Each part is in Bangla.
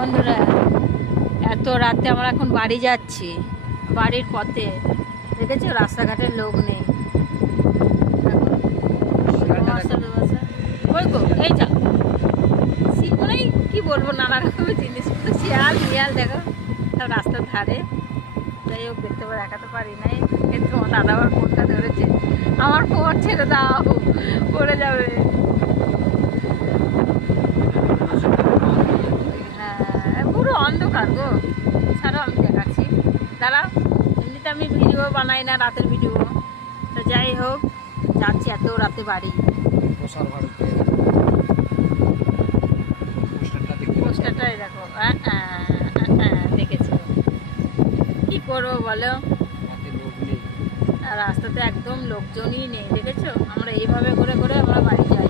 বন্ধুরা, এত রাতে আমরা এখন বাড়ি যাচ্ছি। বাড়ির পথে দেখেছো রাস্তাঘাটের লোক নেই। ওই গো এই যা মানে কি বলবো, নানা রকমের জিনিস, শিয়াল শিয়াল দেখো সব রাস্তার ধারে। যাই হোক দেখতে পারে, একাতে পারি নাই। তোমার দাদা আমার ফোনটা ধরেছে, আমার ফোন ছেড়ে দাও, পড়ে যাবে। পুরো অন্ধকার গো, ছাড়াও আমি দেখাচ্ছি, দাঁড়াও। এমনিতে আমি ভিডিও বানাই না, রাতের ভিডিও। তো যাই হোক, যাচ্ছি এত রাতে বাড়ি। পোস্টারটাই দেখো, দেখেছি। কি করবো বলো, আর রাস্তাতে একদম লোকজনই নেই, দেখেছো? আমরা এইভাবে করে করে আমরা বাড়ি যাই।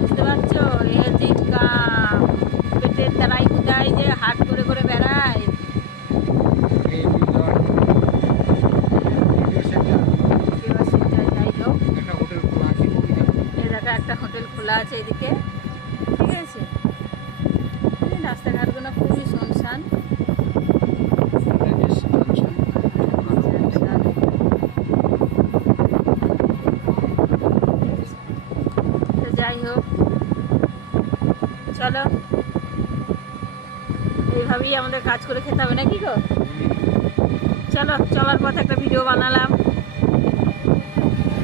বুঝতে পারছো, এ হচ্ছে ইনকাম। পেটের তারাই কোথায় যে হাট করে করে বেড়ায়। যাই হোক, এলাকা একটা হোটেল খোলা আছে এদিকে, ঠিক আছে? রাস্তাঘাটগুলো খুবই শুনশান। যাই হোক, চলো, এইভাবেই আমাদের কাজ করে খেতে হবে নাকি গো? চলো, চলার পথে একটা ভিডিও বানালাম।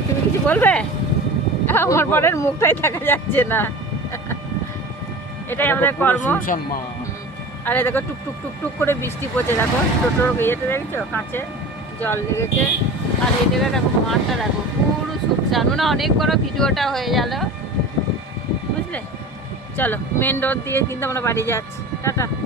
তুমি কিছু বলবে? আমার পরের মুখটাই দেখা যাচ্ছে না। এটাই আমাদের কর্ম। আরে দেখো, টুকটুক টুকটুক করে বৃষ্টি পড়ছে, দেখো টোটোর ইয়েতে দেখছো, কাছে জল লেগেছে। আর এই জায়গায় দেখো, মাঠটা দেখো পুরো শুকসান। মানে অনেক বড় ভিডিওটা হয়ে গেল, বুঝলে? চলো, মেন রোড দিয়ে কিন্তু আমরা বাড়ি যাচ্ছি। টাটা।